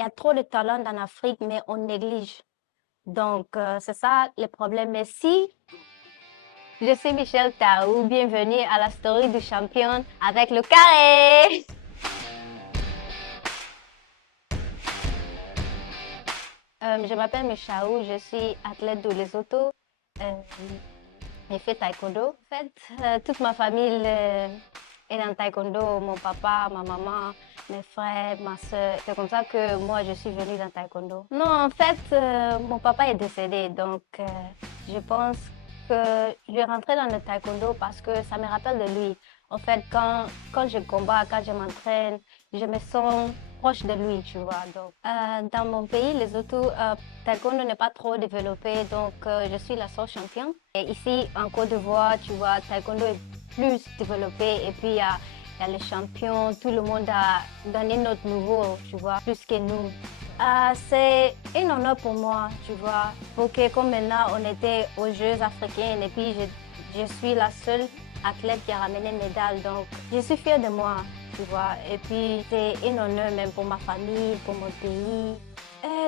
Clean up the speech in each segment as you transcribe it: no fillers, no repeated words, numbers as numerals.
Il y a trop de talents en Afrique, mais on néglige. Donc, c'est ça le problème. Mais si je suis Michel Taou, bienvenue à la story du champion avec le carré. Je m'appelle Michaou, je suis athlète de Lesotho. J'ai fait taekwondo. En fait, toute ma famille est dans le taekwondo. Mon papa, ma maman, mes frères, ma soeur. C'est comme ça que moi, je suis venue dans le taekwondo. Non, en fait, mon papa est décédé. Donc, je pense que je vais rentrer dans le taekwondo parce que ça me rappelle de lui. En fait, quand je combats, quand je m'entraîne, je me sens proche de lui, tu vois. Donc, dans mon pays, Lesotho, taekwondo n'est pas trop développé, donc je suis la seule championne. Et ici, en Côte d'Ivoire, tu vois, taekwondo est plus développé et puis il y a les champions, tout le monde a donné notre niveau, tu vois, plus que nous. C'est un honneur pour moi, tu vois, pour que comme maintenant on était aux Jeux africains et puis je suis la seule athlète qui a ramené une médaille, donc je suis fière de moi, tu vois, et puis c'est un honneur même pour ma famille, pour mon pays.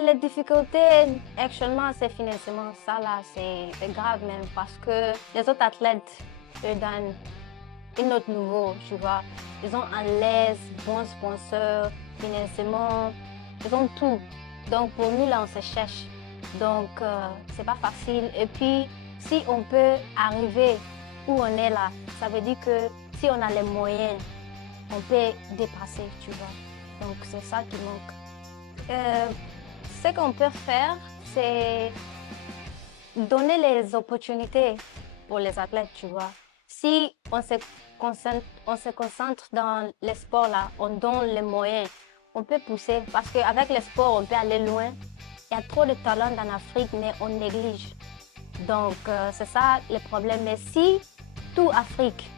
Les difficultés actuellement, c'est financement, ça là, c'est grave même parce que les autres athlètes, eux donnent un autre niveau, tu vois, ils ont un l'aise, bons sponsors, financement, ils ont tout. Donc pour nous là, on se cherche. Donc c'est pas facile. Et puis si on peut arriver où on est là, ça veut dire que si on a les moyens, on peut dépasser, tu vois. Donc c'est ça qui manque. Ce qu'on peut faire, c'est donner les opportunités pour les athlètes, tu vois. Si on se concentre dans les sports là, on donne les moyens, on peut pousser parce qu'avec les sports, on peut aller loin. Il y a trop de talents en Afrique, mais on néglige. Donc, c'est ça le problème. Mais si tout Afrique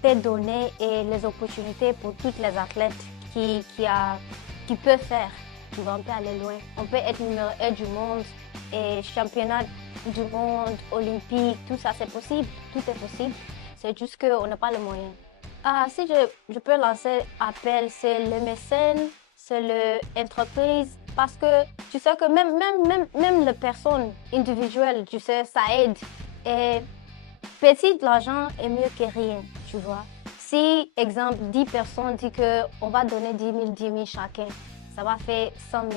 peut donner et les opportunités pour toutes les athlètes qui peuvent faire, tu vois, on peut aller loin. On peut être numéro 1 du monde et championnat du monde, olympique, tout ça, c'est possible. Tout est possible. C'est juste qu'on n'a pas les moyens. Si je peux lancer appel, c'est le mécène, c'est l'entreprise, parce que tu sais que même les personnes individuelles, tu sais, ça aide. Et petit, l'argent est mieux que rien, tu vois. Si, exemple, 10 personnes disent qu'on va donner 10 000 chacun, ça va faire 100 000.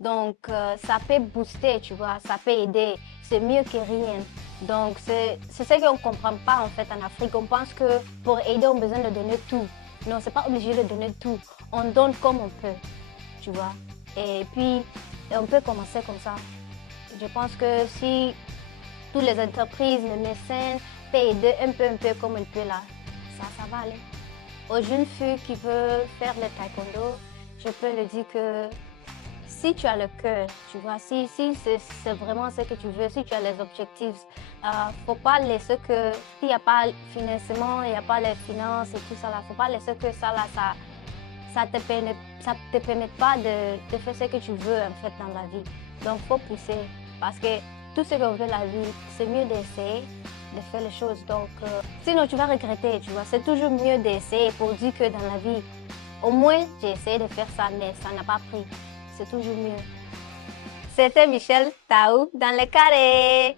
Donc, ça peut booster, tu vois, ça peut aider. C'est mieux que rien. Donc, c'est ce qu'on ne comprend pas en fait en Afrique. On pense que pour aider, on a besoin de donner tout. Non, c'est pas obligé de donner tout. On donne comme on peut, tu vois. Et puis, on peut commencer comme ça. Je pense que si toutes les entreprises, les mécènes peuvent aider un peu comme on peut là, ça va aller. Aux jeunes filles qui veulent faire le taekwondo, je peux leur dire que si tu as le cœur, tu vois, si c'est vraiment ce que tu veux, si tu as les objectifs, faut pas laisser que, s'il n'y a pas le financement, il n'y a pas les finances et tout ça là, faut pas laisser que ça là, ça te permet pas de faire ce que tu veux en fait dans la vie. Donc faut pousser parce que tout ce qu'on veut dans la vie, c'est mieux d'essayer de faire les choses. Donc sinon tu vas regretter, tu vois, c'est toujours mieux d'essayer pour dire que dans la vie, au moins j'ai essayé de faire ça, mais ça n'a pas pris. C'est toujours mieux. C'était Michel Taou dans le carré.